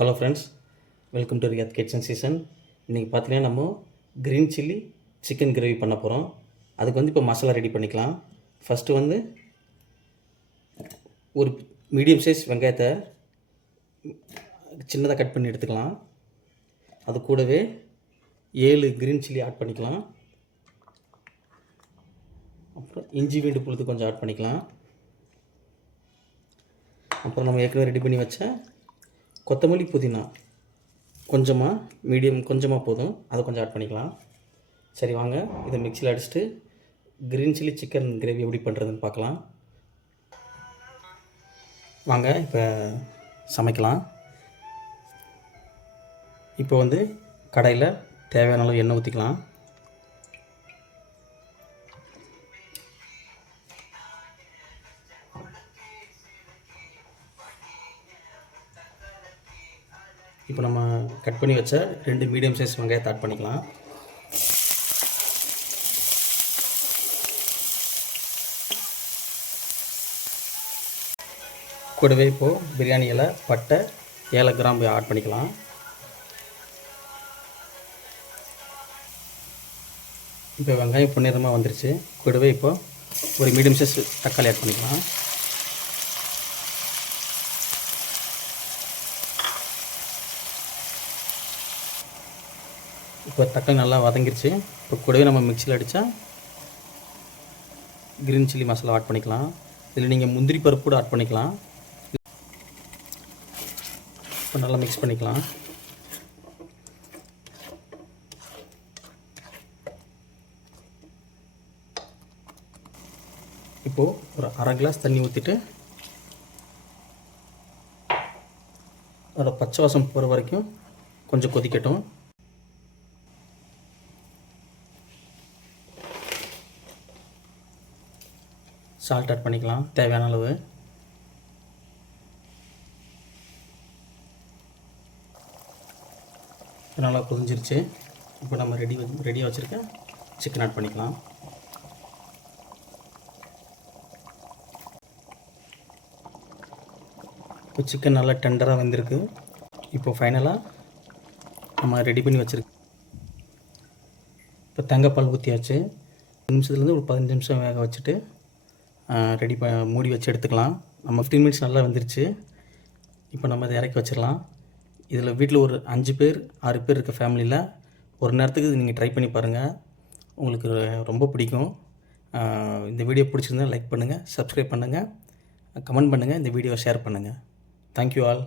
Hello friends, welcome to Riyadh kitchen season. இன்றைக்கி பார்த்தீங்கன்னா நம்ம க்ரீன் சில்லி சிக்கன் கிரேவி பண்ண போகிறோம். அதுக்கு வந்து இப்போ மசாலா ரெடி பண்ணிக்கலாம். ஃபஸ்ட்டு வந்து ஒரு மீடியம் சைஸ் வெங்காயத்தை சின்னதாக கட் பண்ணி எடுத்துக்கலாம். அது கூடவே 7 க்ரீன் சில்லி ஆட் பண்ணிக்கலாம். அப்புறம் இஞ்சி பூண்டு புழுது கொஞ்சம் ஆட் பண்ணிக்கலாம். அப்புறம் நம்ம ஏற்கனவே ரெடி பண்ணி வச்ச கொத்தமல்லி புதினா கொஞ்சமாக போதும், அதை கொஞ்சம் ஆட் பண்ணிக்கலாம். சரி வாங்க, இதை மிக்சியில் அடிச்சுட்டு க்ரீன் சில்லி சிக்கன் கிரேவி எப்படி பண்ணுறதுன்னு பார்க்கலாம். வாங்க இப்போ சமைக்கலாம். இப்போ வந்து கடாயில் தேவையான அளவு எண்ணெய் ஊற்றிக்கலாம். இப்போ நம்ம கட் பண்ணி வச்ச 2 மீடியம் சைஸ் வெங்காயத்தை ஆட் பண்ணிக்கலாம். கூடவே இப்போது பிரியாணி இலை, பட்டை, ஏலக்காய், கிராம்பு ஆட் பண்ணிக்கலாம். இப்போ வெங்காயம் பொன்னிறமாக வந்துருச்சு. கூடவே இப்போது ஒரு மீடியம் சைஸ் தக்காளி ஆட் பண்ணிக்கலாம். இப்போ தக்காளி நல்லா வதங்கிருச்சு. இப்போ கூடவே நம்ம மிக்சியில் அடித்தா க்ரீன் சில்லி மசாலா ஆட் பண்ணிக்கலாம். இதில் நீங்கள் முந்திரி பருப்பு கூட ஆட் பண்ணிக்கலாம். இப்போ நல்லா மிக்ஸ் பண்ணிக்கலாம். இப்போது ஒரு அரை கிளாஸ் தண்ணி ஊற்றிட்டு அதோட பச்சை வாசம் போகிற வரைக்கும் கொஞ்சம் கொதிக்கட்டும். சால்ட் ஆட் பண்ணிக்கலாம் தேவையான அளவு. நல்லா கொதிஞ்சிருச்சு. இப்போ நம்ம ரெடியாக வச்சுருக்க சிக்கன் ஆட் பண்ணிக்கலாம். இப்போ சிக்கன் நல்லா டெண்டராக வந்திருக்கு. இப்போ ஃபைனலாக நம்ம ரெடி பண்ணி வச்சுருக்கு. இப்போ தேங்காய் பால் ஊற்றியாச்சு. 10 நிமிஷத்துலேருந்து ஒரு 15 நிமிஷம் வேக வச்சுட்டு மூடி வச்சு எடுத்துக்கலாம். நம்ம 15 மினிட்ஸ் நல்லா வந்துருச்சு. இப்போ நம்ம இதை இறக்கி வச்சிடலாம். இதில் வீட்டில் ஒரு 5 பேர் 6 பேர் இருக்க ஃபேமிலியில் ஒரு நேரத்துக்கு நீங்கள் ட்ரை பண்ணி பாருங்கள், உங்களுக்கு ரொம்ப பிடிக்கும். இந்த வீடியோ பிடிச்சிருந்தா லைக் பண்ணுங்கள், சப்ஸ்கிரைப் பண்ணுங்கள், கமெண்ட் பண்ணுங்கள், இந்த வீடியோவை ஷேர் பண்ணுங்கள். Thank you all.